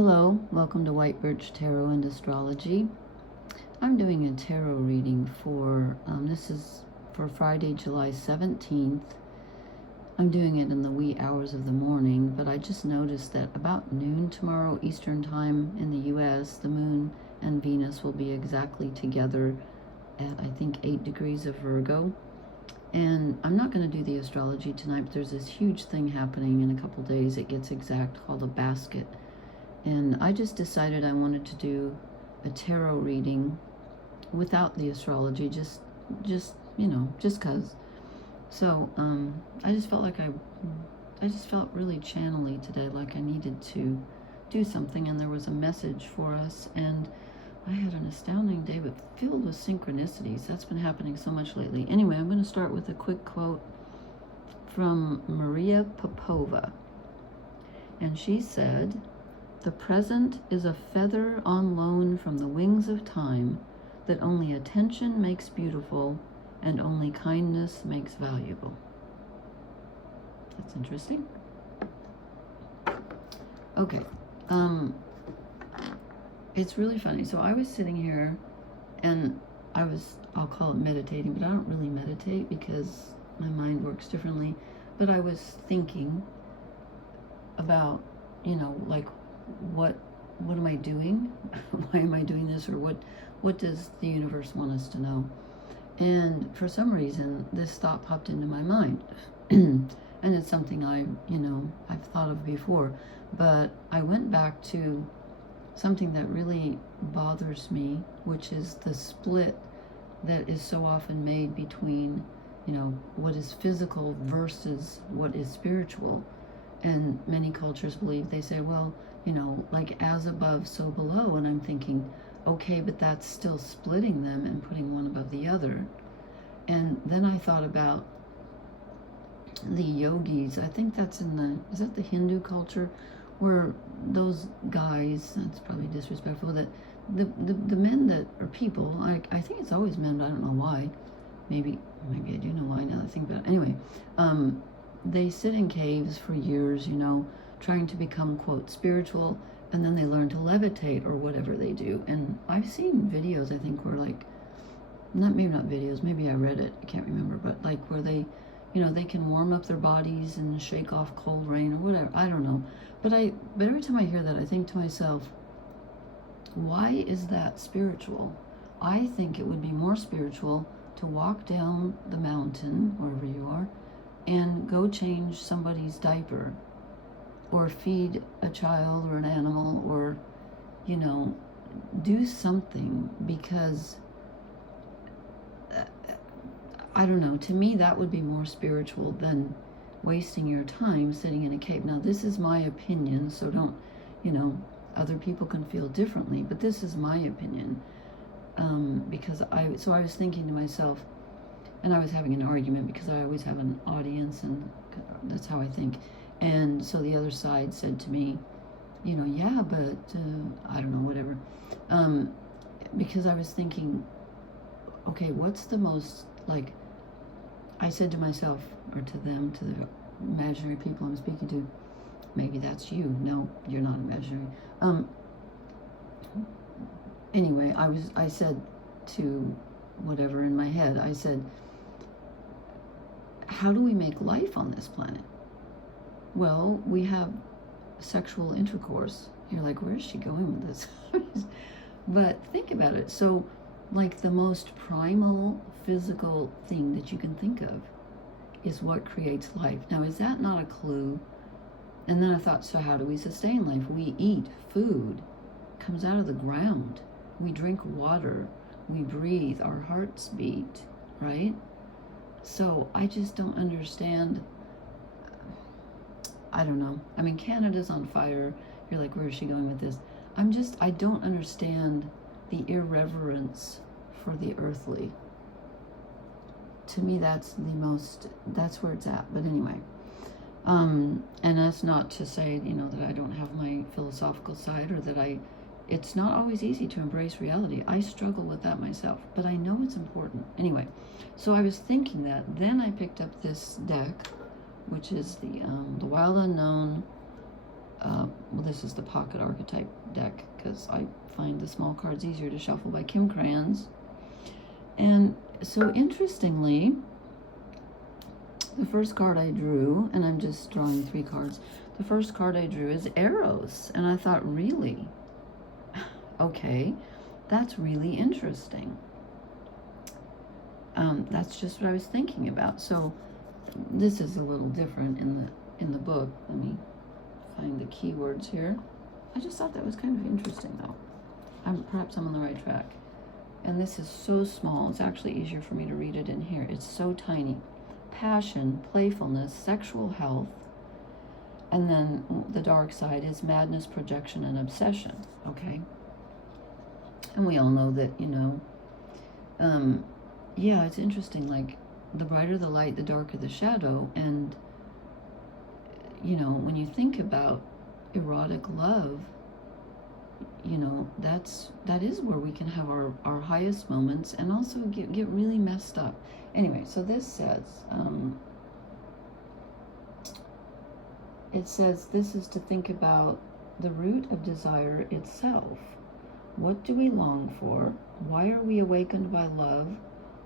Hello, welcome to White Birch Tarot and Astrology. I'm doing a tarot reading for, this is for Friday, July 17th. I'm doing it in the wee hours of the morning, but I just noticed that about noon tomorrow Eastern time in the US, the moon and Venus will be exactly together at, I think, 8 degrees of Virgo. And I'm not going to do the astrology tonight, but there's this huge thing happening in a couple days. It gets exact, called a basket. And I just decided I wanted to do a tarot reading without the astrology, just cause. So I just felt like I just felt really channelly today, like I needed to do something, and there was a message for us, and I had an astounding day, but filled with synchronicities. That's been happening so much lately. Anyway, I'm going to start with a quick quote from Maria Popova, and she said, "The present is a feather on loan from the wings of time that only attention makes beautiful and only kindness makes valuable." That's interesting. Okay. It's really funny. So I was sitting here and I'll call it meditating, but I don't really meditate because my mind works differently. But I was thinking about, like, what am I doing? Why am I doing this? Or what does the universe want us to know? And for some reason, this thought popped into my mind. And it's something I've thought of before. But I went back to something that really bothers me, which is the split that is so often made between, what is physical versus what is spiritual. And many cultures believe, they say, well, like as above, so below. And I'm thinking, okay, but that's still splitting them and putting one above the other. And then I thought about the yogis. I think that's is that the Hindu culture, where those guys, that's probably disrespectful, that the men that are people, I think it's always men, but I don't know why. Maybe I do know why now that I think about it. Anyway, they sit in caves for years, trying to become, quote, spiritual, and then they learn to levitate or whatever they do. And I've seen videos, I think, where maybe not videos, maybe I read it, I can't remember, but like where they, they can warm up their bodies and shake off cold rain or whatever. I don't know. But every time I hear that, I think to myself, why is that spiritual? I think it would be more spiritual to walk down the mountain, wherever you are, and go change somebody's diaper, or feed a child or an animal, or, do something, because I don't know, to me that would be more spiritual than wasting your time sitting in a cave. Now, this is my opinion, so don't, other people can feel differently, but this is my opinion. Because I was thinking to myself, and I was having an argument because I always have an audience, and that's how I think. And so the other side said to me, yeah, but I don't know, whatever. Because I was thinking, okay, what's the most, like, I said to myself, or to them, to the imaginary people I'm speaking to, maybe that's you. No, you're not imaginary. Anyway, I said to whatever in my head, I said, how do we make life on this planet? Well, we have sexual intercourse. You're like, where is she going with this? But think about it. So, like, the most primal physical thing that you can think of is what creates life. Now, is that not a clue? And then I thought, so how do we sustain life? We eat food, comes out of the ground. We drink water, we breathe, our hearts beat, right? So I just don't understand. I don't know. I mean, Canada's on fire. You're like, where is she going with this? I don't understand the irreverence for the earthly. To me, that's where it's at. But anyway, and that's not to say, that I don't have my philosophical side, or that it's not always easy to embrace reality. I struggle with that myself, but I know it's important. Anyway, so I was thinking that. Then I picked up this deck, which is the Wild Unknown well, this is the pocket archetype deck because I find the small cards easier to shuffle by Kim Crayons. And so interestingly, the first card I drew, and I'm just drawing 3 cards, the first card I drew is Eros. And I thought, really? Okay, that's really interesting. That's just what I was thinking about. So this is a little different in the book. Let me find the keywords here. I just thought that was kind of interesting, though. Perhaps I'm on the right track. And this is so small, it's actually easier for me to read it in here. It's so tiny. Passion, playfulness, sexual health, and then the dark side is madness, projection, and obsession, okay? And we all know that, yeah, it's interesting, like, the brighter the light, the darker the shadow, and, when you think about erotic love, that is where we can have our highest moments and also get really messed up. Anyway, so this says, this is to think about the root of desire itself. What do we long for? Why are we awakened by love?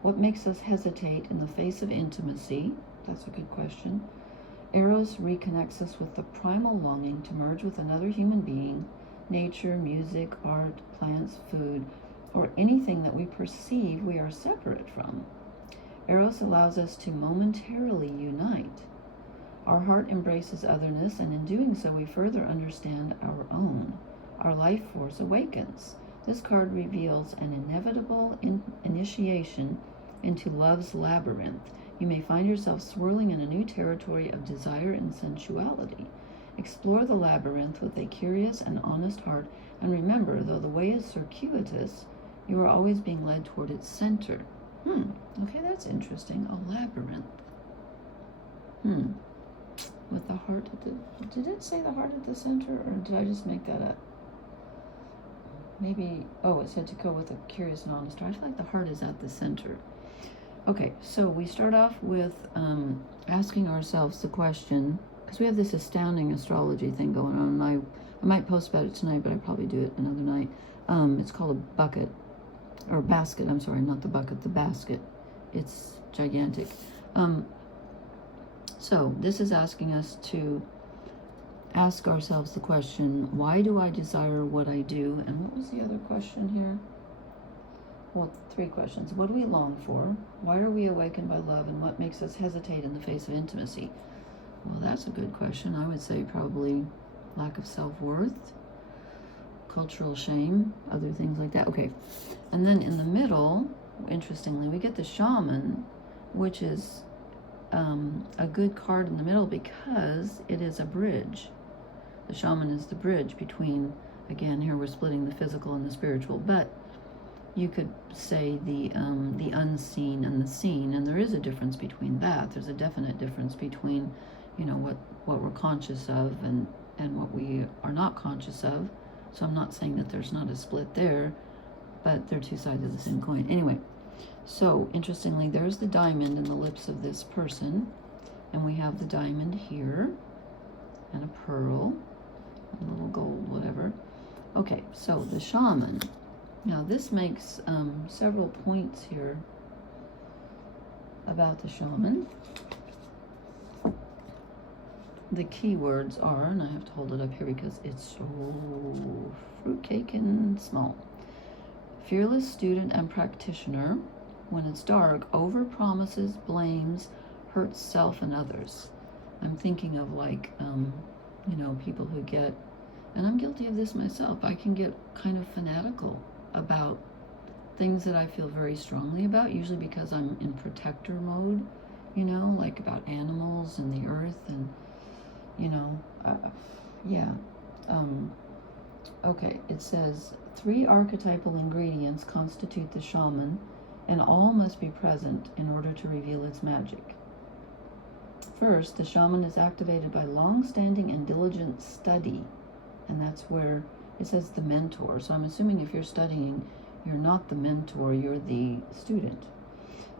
What makes us hesitate in the face of intimacy? That's a good question. Eros reconnects us with the primal longing to merge with another human being, nature, music, art, plants, food, or anything that we perceive we are separate from. Eros allows us to momentarily unite. Our heart embraces otherness, and in doing so, we further understand our own. Our life force awakens. This card reveals an inevitable initiation into love's labyrinth. You may find yourself swirling in a new territory of desire and sensuality. Explore the labyrinth with a curious and honest heart, and remember, though the way is circuitous, you are always being led toward its center. Okay, that's interesting. A labyrinth. With the heart at the... Did it say the heart at the center, or did I just make that up? Maybe... Oh, it said to go with a curious and honest heart. I feel like the heart is at the center. Okay, so we start off with asking ourselves the question, because we have this astounding astrology thing going on, and I might post about it tonight, but I probably do it another night. It's called a bucket, or basket, I'm sorry, not the bucket, the basket. It's gigantic. So this is asking us to ask ourselves the question, why do I desire what I do? And what was the other question here? Well, 3 questions. What do we long for? Why are we awakened by love? And what makes us hesitate in the face of intimacy? Well, that's a good question. I would say probably lack of self-worth, cultural shame, other things like that. Okay. And then in the middle, interestingly, we get the shaman, which is a good card in the middle because it is a bridge. The shaman is the bridge between, again, here we're splitting the physical and the spiritual, but you could say the unseen and the seen, and there is a difference between that. There's a definite difference between, what we're conscious of and what we are not conscious of. So I'm not saying that there's not a split there, but they're 2 sides of the same coin. Anyway, so interestingly, there's the diamond in the lips of this person, and we have the diamond here, and a pearl, a little gold, whatever. Okay, so the shaman. Now this makes several points here about the shaman. The key words are, and I have to hold it up here because it's so fruitcake and small. Fearless student and practitioner. When it's dark, overpromises, blames, hurts self and others. I'm thinking of like, people who get, and I'm guilty of this myself, I can get kind of fanatical about things that I feel very strongly about, usually because I'm in protector mode, like about animals and the earth and, okay, it says 3 archetypal ingredients constitute the shaman, and all must be present in order to reveal its magic. First, the shaman is activated by long-standing and diligent study, and that's where it says the mentor. So I'm assuming if you're studying, you're not the mentor, you're the student.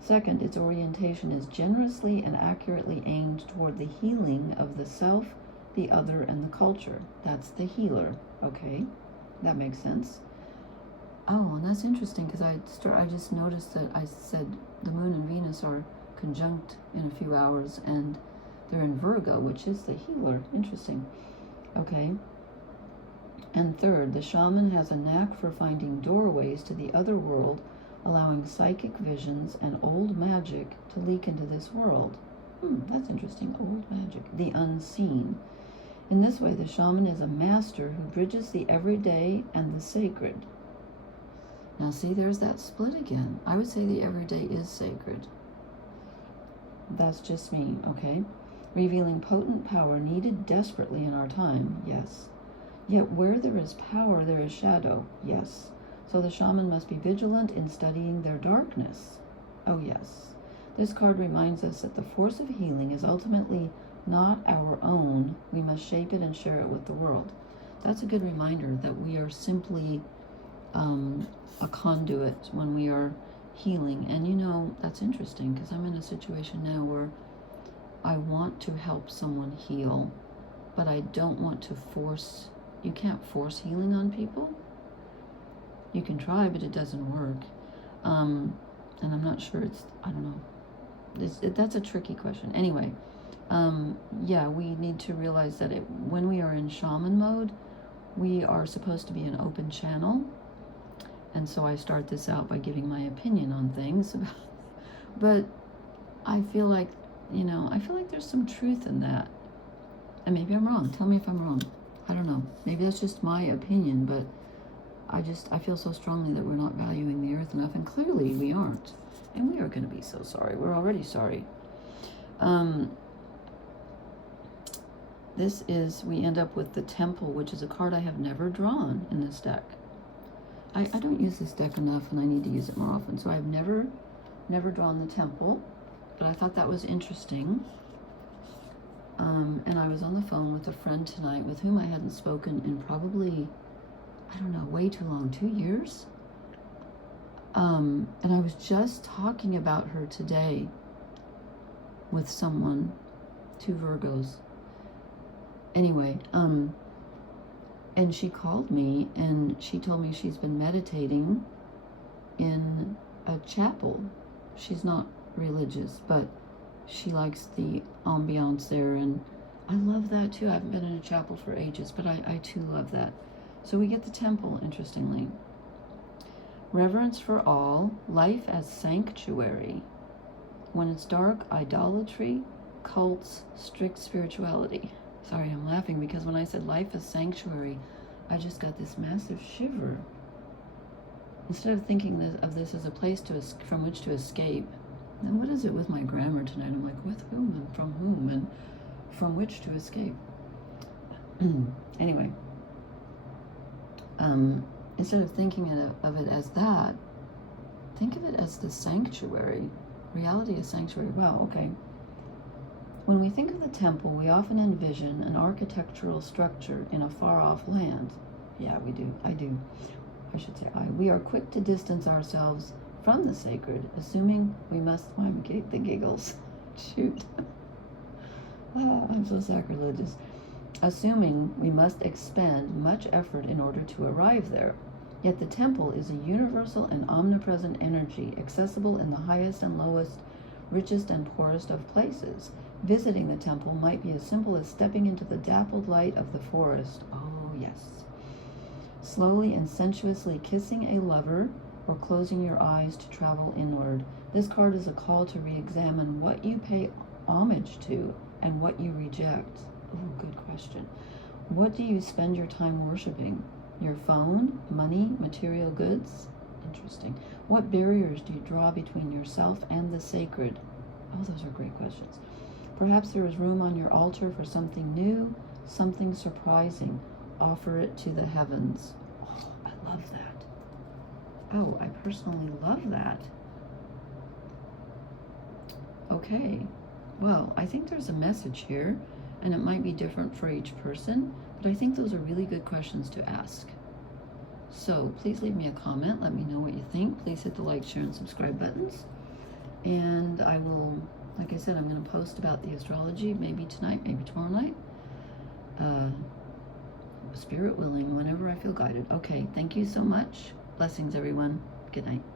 Second, its orientation is generously and accurately aimed toward the healing of the self the other, and the culture. That's the healer. Okay, that makes sense. Oh, and that's interesting because I just noticed that I said the moon and Venus are conjunct in a few hours, and they're in Virgo, which is the healer. Interesting. Okay. And third, the shaman has a knack for finding doorways to the other world, allowing psychic visions and old magic to leak into this world. That's interesting. Old magic. The unseen. In this way, the shaman is a master who bridges the everyday and the sacred. Now see, there's that split again. I would say the everyday is sacred. That's just me, okay? Revealing potent power needed desperately in our time, yes. Yet where there is power, there is shadow, yes. So the shaman must be vigilant in studying their darkness. Oh yes. This card reminds us that the force of healing is ultimately not our own. We must shape it and share it with the world. That's a good reminder that we are simply a conduit when we are healing. And you know, that's interesting because I'm in a situation now where I want to help someone heal, but I don't want to force. You can't force healing on people. You can try, but it doesn't work. And I'm not sure I don't know. That's a tricky question. Anyway, yeah, we need to realize that when we are in shaman mode, we are supposed to be an open channel. And so I start this out by giving my opinion on things. But I feel like, there's some truth in that. And maybe I'm wrong. Tell me if I'm wrong. I don't know. Maybe that's just my opinion, but I feel so strongly that we're not valuing the earth enough, and clearly we aren't. And we are going to be so sorry. We're already sorry. We end up with the Temple, which is a card I have never drawn in this deck. I don't use this deck enough, and I need to use it more often. So I've never drawn the Temple, but I thought that was interesting. And I was on the phone with a friend tonight with whom I hadn't spoken in probably, I don't know, way too long, 2 years. And I was just talking about her today with someone, 2 Virgos. Anyway, and she called me and she told me she's been meditating in a chapel. She's not religious, but she likes the ambiance there, and I love that too. I haven't been in a chapel for ages, but I too love that. So we get the Temple, interestingly. Reverence for all, life as sanctuary. When it's dark, idolatry, cults, strict spirituality. Sorry, I'm laughing because when I said life as sanctuary, I just got this massive shiver. Instead of thinking of this as a place from which to escape. And what is it with my grammar tonight? I'm like, with whom and from whom and from which to escape? Anyway, instead of thinking of it as that, think of it as the sanctuary. Reality is sanctuary. Wow, okay. When we think of the temple, we often envision an architectural structure in a far-off land. Yeah, we do. I do. I should say I. We are quick to distance ourselves from the sacred, assuming we must. I'm the giggles. Shoot. I'm so sacrilegious. Assuming we must expend much effort in order to arrive there. Yet the temple is a universal and omnipresent energy, accessible in the highest and lowest, richest and poorest of places. Visiting the temple might be as simple as stepping into the dappled light of the forest. Oh, yes. Slowly and sensuously kissing a lover, or closing your eyes to travel inward. This card is a call to re-examine what you pay homage to and what you reject. Oh, good question. What do you spend your time worshiping? Your phone, money, material goods? Interesting. What barriers do you draw between yourself and the sacred? Oh, those are great questions. Perhaps there is room on your altar for something new, something surprising. Offer it to the heavens. Oh, I love that. Oh, I personally love that. Okay. Well, I think there's a message here, and it might be different for each person, but I think those are really good questions to ask. So please leave me a comment. Let me know what you think. Please hit the like, share, and subscribe buttons. And I will, like I said, I'm going to post about the astrology maybe tonight, maybe tomorrow night. spirit willing, whenever I feel guided. Okay, thank you so much. Blessings, everyone. Good night.